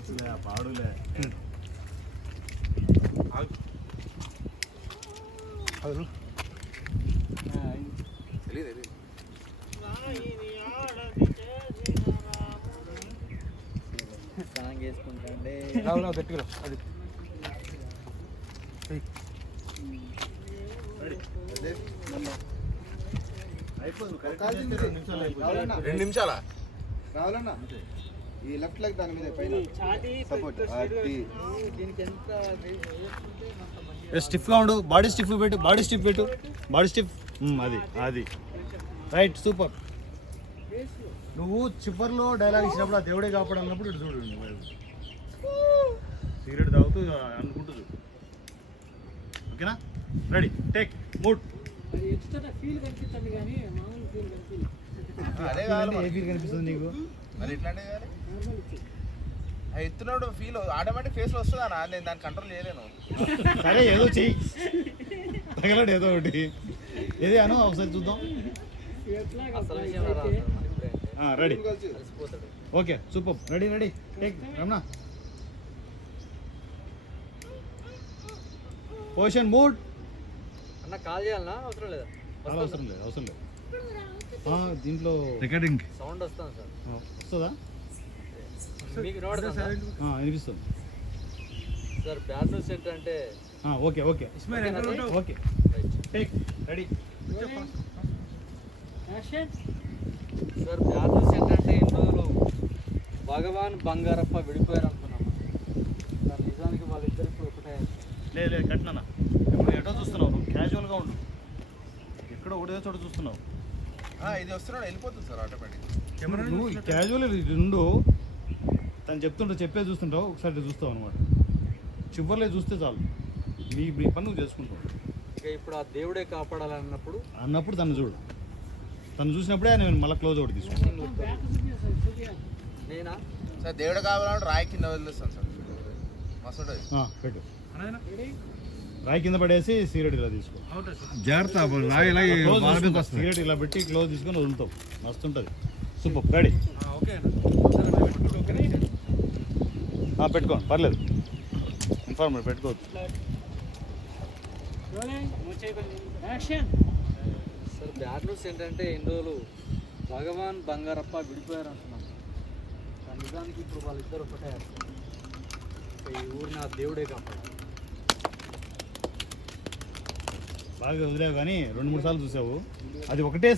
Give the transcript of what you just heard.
పాడులే song వేసుకుంటాండే గట్టిగా అది రెండు నిమిషాలా రావాలన్నా ఈ లెఫ్ట్ లెగ్ దాని మీద పైన సపోర్ట్ దీనికి ఎంత స్టిఫ్గా ఉండు, బాడీ స్టిఫ్ పెట్టు, బాడీ స్టిఫ్ పెట్టు, బాడీ స్టిఫ్. అది అది రైట్, సూపర్. నువ్వు చివరిలో డైలాగ్ ఇచ్చినప్పుడు ఆ దేవుడే కాపాడు అన్నప్పుడు ఇటు చూడు, సిగరెట్ తాగుతూ అనుకుంటూ చూడు. ఓకేనా? Ready, take, mood. Extra feel కనిపిస్తుంది కానీ మామూలు ఫీల్ కనిపించదు. ఏ ఫీల్ కనిపిస్తుంది నీకు? మరి ఇట్లాంటి ఎత్తున్నప్పుడు ఫీల్ ఆటోమేటిక్ ఫేస్ లో వస్తుందా? నేను దాన్ని కంట్రోల్ చేయలేను. సరే ఏదో చెయ్యి, తగలడు ఏదో ఒకటి. ఏది అను ఒకసారి చూద్దాం. అసలు విషయం రెడీ, కలిసిపోతాడు. Okay, super. Ready ready, take. Ramana, position, mood. అన్న కాల్ చేయాలన్నా అవసరం లేదా? అవసరం లేదు, అవసరం లేదు. దీంట్లో రికార్డింగ్ సౌండ్ వస్తుంది సార్. వస్తుందా? మీకు నోడదా సార్? వినిపిస్తుంది సార్ బ్యాడ్ న్యూస్ ఏంటంటే okay okay okay, take, ready. Sir bad news ఏంటంటే ఎన్ని రోజులు భగవాన్ బంగారప్ప విడిపోయారు అనుకున్నాం సార్. నిజానికి వాళ్ళిద్దరు ఇప్పుడు ఒకటే. లేదు కట్టినా, ఇప్పుడు ఎటో చూస్తున్నావు, నువ్వు క్యాజువల్గా ఉండు. ఎక్కడో ఒకటే చోట చూస్తున్నావు. ఇది వస్తున్నాడు వెళ్ళిపోతుంది సార్ ఆటోమేటిక్. నువ్వు క్యాజువల్ ఉండు, తను చెప్తుంటే చెప్పే చూస్తుంటావు, ఒకసారి చూస్తావు అనమాట. చివరిలో చూస్తే చాలు, నీ పని నువ్వు చేసుకుంటావు. ఇక ఇప్పుడు ఆ దేవుడే కాపాడాలన్నప్పుడు అన్నప్పుడు తను చూడు, తను చూసినప్పుడే నేను మళ్ళీ క్లోజ్ ఒకటి తీసుకుంటాను. నేనా సార్ దేవుడు కావాలంటే రాయి కింద వదిలేస్తాను సార్, మస్తు పెట్టు. రాయి కింద పడేసి సిగరెట్ ఇలా తీసుకో. జాగ్రత్త, సిగరెట్ ఇలా పెట్టి క్లోజ్ తీసుకొని వదులుతావు, మస్తు ఉంటుంది. Super, ready. పెట్టుకోండి, పర్లేదు, ఇన్ఫార్మర్ పెట్టుకోవద్దు. సార్ బ్యాడ్ న్యూస్ ఏంటంటే ఎన్ని రోజులు భగవాన్ బంగారప్ప విడిపోయారు అంటున్నాను. నిజానికి ఇప్పుడు వాళ్ళిద్దరు ఒకటే. ఈ ఊరిని ఆ దేవుడే కాపాడు. బాగా వదిలేవు కానీ 2-3 సార్లు చూసావు. అది ఒకటే